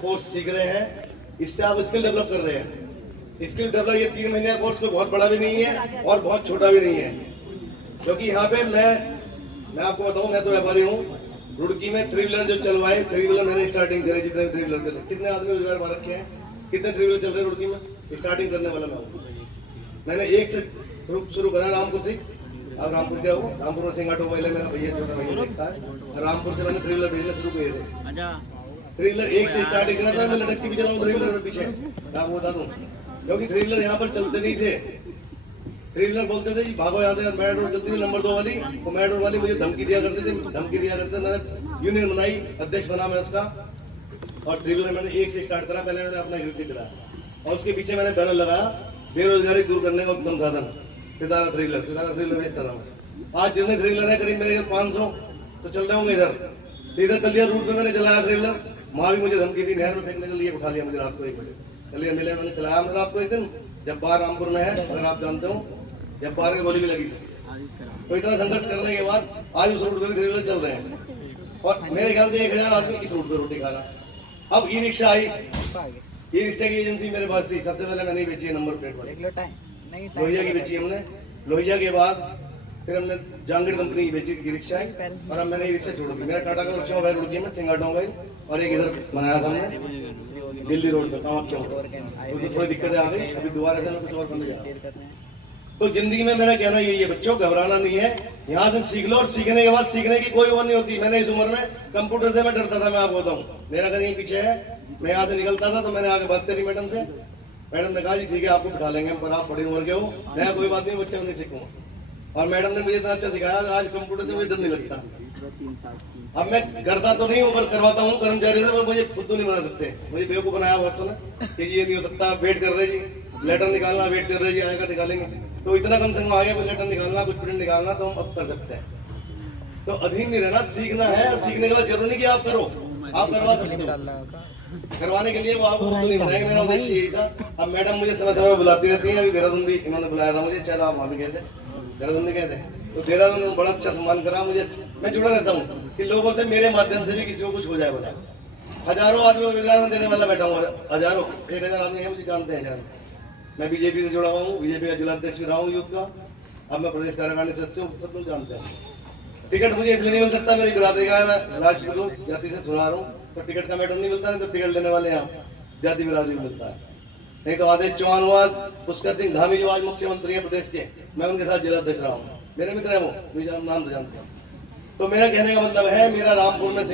Course सीख रहे हैं, इससे आप स्किल डेवलप कर रहे हैं। स्किल डेवलप ये 3 महीने का कोर्स कोई बहुत बड़ा भी नहीं है और बहुत छोटा भी नहीं है, क्योंकि यहाँ पे मैं आपको बताऊँ, मैं तो व्यापारी हूँ। रुड़की में 3 व्हीलर जो चलवाए, 3 व्हीलर मैंने स्टार्टिंग करे, जितने 3 व्हीलर थे, कितने आदमी रोजगार बना रखे हैं, कितने 3 व्हीलर चल रहे हैं रुड़की में, स्टार्टिंग करने वाला मैं हूँ। मैंने एक से शुरू करा रामपुर से। अब रामपुर क्या हो, रामपुर में सिंह ऑटोमोबाइल है, मेरा भैया छोटा भैया देखता है। रामपुर से मैंने 3 व्हीलर भेजने शुरू किए थे। 3 व्हीलर एक से स्टार्टिंग करा था, मैं लटक के भी चलाऊँ 3 व्हीलर में पीछे, आपको बता दूँ, क्योंकि 3 व्हीलर यहाँ पर चलते नहीं थे। 3 व्हीलर बोलते थे जी भागो यहाँ से, मेट्रो रोड चलती थी नंबर 2 वाली, वो मेट्रो रोड वाली मुझे धमकी दिया करते थे। मैंने यूनियन बनाई, अध्यक्ष बना मैं उसका, और 3 व्हीलर मैंने एक से स्टार्ट करा। पहले मैंने अपना खरीद दिलाया और उसके पीछे मैंने बैनर लगाया, बेरोजगारी दूर करने का उत्तम साधन, सितारा 3 व्हीलर बेचता था मैं। आज जितने 3 व्हीलर है करीब मेरे घर 500 तो चल रहे होंगे इधर कलिया रूट पे मैंने चलाया 3 व्हीलर। माँ भी मुझे धमकी दी, नहर में फेंकने के लिए उठा लिया मुझे रात को 1 बजे। कलिया मेले में मैंने चलाया मैं रात को एक दिन, जब बार रामपुर में है, अगर आप जानते हो, जब बार की गोली भी लगी थी। तो इतना संघर्ष करने के बाद आज उस रूट पे भी 3 व्हीलर चल रहे हैं और मेरे ख्याल से 1000 आदमी इस रूट पे रोटी खा रहा है। अब ई रिक्शा आई, ई रिक्शा की एजेंसी मेरे पास थी, सबसे पहले मैंने बेची है नंबर प्लेट वाली, लोहिया की बेची हमने। लोहिया के बाद फिर हमने जांगड़ कंपनी की बेची ई रिक्शा और अब मैंने ई रिक्शा छोड़ दी। मेरा टाटा का रिक्शा मोबाइल रुड़की में, सिंह ऑटोमोबाइल, और एक इधर बनाया था हमने दिल्ली रोड पे कामाख्या मोड़, उसमें थोड़ी दिक्कतें आ गई, अभी दोबारा से मैं कुछ और करने जा रहा हूं। तो जिंदगी में मेरा कहना यही है बच्चों, घबराना नहीं है, यहाँ से सीख लो और सीखने के बाद सीखने की कोई उम्र नहीं होती। मैंने इस उम्र में कंप्यूटर से मैं डरता था, मैं आपको बताऊँ, मेरा घर यहीं पीछे है, मैं यहाँ से निकलता था तो मैंने आगे बात करी मैडम से, मैडम ने कहा जी ठीक है आपको बिठा लेंगे, पर आप बड़ी उम्र के हो, मैं कोई बात नहीं, बच्चा नहीं सीखूंगा। और मैडम ने मुझे इतना अच्छा सिखाया, आज कंप्यूटर से मुझे डर नहीं लगता। अब मैं करता तो नहीं हूँ पर करवाता हूँ कर्मचारी से, पर मुझे खुद नहीं बना सकते, मुझे बेवकूफ बनाया बच्चों ने कि ये नहीं हो सकता, वेट कर रहे जी, लेटर निकालना, वेट कर रहे जी, आएगा निकालेंगे। तो इतना कम से कम आ गया, कुछ लेटर निकालना, कुछ प्रिंट निकालना, तो हम अब कर सकते हैं। तो अधीन नहीं रहना, सीखना है, और सीखने के बाद जरूरी नहीं कि आप करो, आप करवा सकते हो। करवाने के लिए वो आपको नहीं बनाएंगे, मेरा उद्देश्य यही था। अब मैडम मुझे समय समय बुलाती रहती हैं, अभी देहरादून भी इन्होंने बुलाया था मुझे, शायद आप वहाँ भी गए थे, देहरादून में गए थे, तो देहरादून में बड़ा अच्छा सम्मान करा मुझे। मैं जुड़ा रहता हूँ कि लोगों से मेरे माध्यम से भी किसी को कुछ हो जाए, बता। हजारों आदमी को रोजगार में देने वाला बैठा हूँ, हजारों, 1000 आदमी है, मुझे जानते हैं हजारों। मैं बीजेपी से जुड़ा हुआ हूँ, बीजेपी का जिला अध्यक्ष भी रहा हूँ यूथ का, अब मैं प्रदेश कार्यकारिणी सदस्य हूँ, सब लोग जानते हैं। टिकट मुझे इसलिए नहीं मिल सकता, मेरी बिरादरी का है, मैं राजपूत जाति से सुना रहा हूँ, तो टिकट का मैटर नहीं मिलता, नहीं तो टिकट लेने वाले यहाँ जाति बिरादरी मिलता है। नहीं तो आदेश चौहान हुआ, पुष्कर सिंह धामी जो आज मुख्यमंत्री है प्रदेश के, मैं उनके साथ जिला अध्यक्ष रहा हूँ, मेरे मित्र है वो, मुझे नाम तो जानते हैं। तो मेरा कहने का मतलब है, मेरा रामपुर में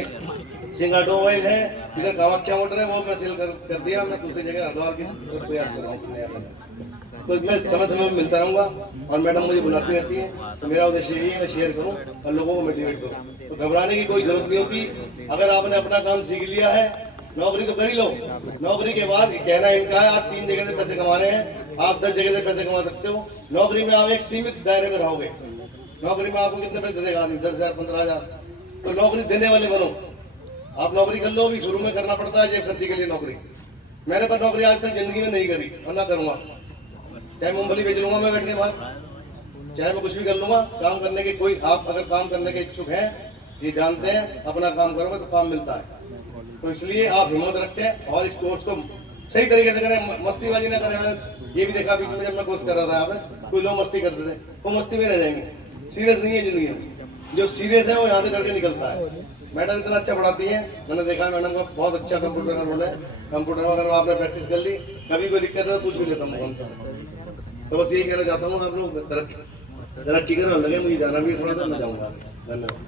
सिंह ऑटोमोबाइल है, इधर कामाख्या मोटर है, वो मैं सेल कर दिया, मैं दूसरी जगह हरिद्वार की प्रयास कर रहा हूँ नया करने। तो मैं समय समय में मिलता रहूंगा और मैडम मुझे बुलाती रहती है, तो मेरा उद्देश्य यही है मैं शेयर करूं और लोगों को मोटिवेट करूं। तो घबराने की कोई जरूरत नहीं होती, अगर आपने अपना काम सीख लिया है, नौकरी तो कर ही लो। नौकरी के बाद कहना इनका है, आप 3 जगह से पैसे कमा रहे हैं, आप 10 जगह से पैसे कमा सकते हो। नौकरी में आप एक सीमित दायरे में रहोगे, नौकरी में आपको कितने पैसे देगा आदमी, 10,000 15,000, तो नौकरी देने वाले बनो। आप नौकरी कर लो, भी शुरू में करना पड़ता है जेब खर्ची के लिए नौकरी। मैंने पर नौकरी आज तक जिंदगी में नहीं करी और ना करूंगा, चाहे मूंगफली बेच लूंगा मैं बैठ के बाहर, चाहे मैं कुछ भी कर लूंगा। काम करने के कोई, आप अगर काम करने के इच्छुक हैं, ये जानते हैं, अपना काम करोगे तो काम मिलता है। तो इसलिए आप हिम्मत रखें और इस कोर्स को सही तरीके से करें, मस्तीबाजी ना करें। मैंने ये भी देखा बीच में जब मैं कोर्स कर रहा था यहाँ पे, कोई लोग मस्ती करते थे, वो मस्ती में रह जाएंगे, सीरियस नहीं है जिंदगी में। जो सीरियस है वो यहाँ से करके निकलता है। मैडम इतना अच्छा पढ़ाती है, मैंने देखा मैडम का बहुत अच्छा कंप्यूटर का रोल है। कंप्यूटर में अगर आपने प्रैक्टिस कर ली, कभी कोई दिक्कत है तो पूछ भी लेता हूँ फोन पर। तो बस यही कहना चाहता हूँ, आप लोग तरक्की करो, लगे मुझे जाना भी थोड़ा सा, मैं जाऊँगा। धन्यवाद।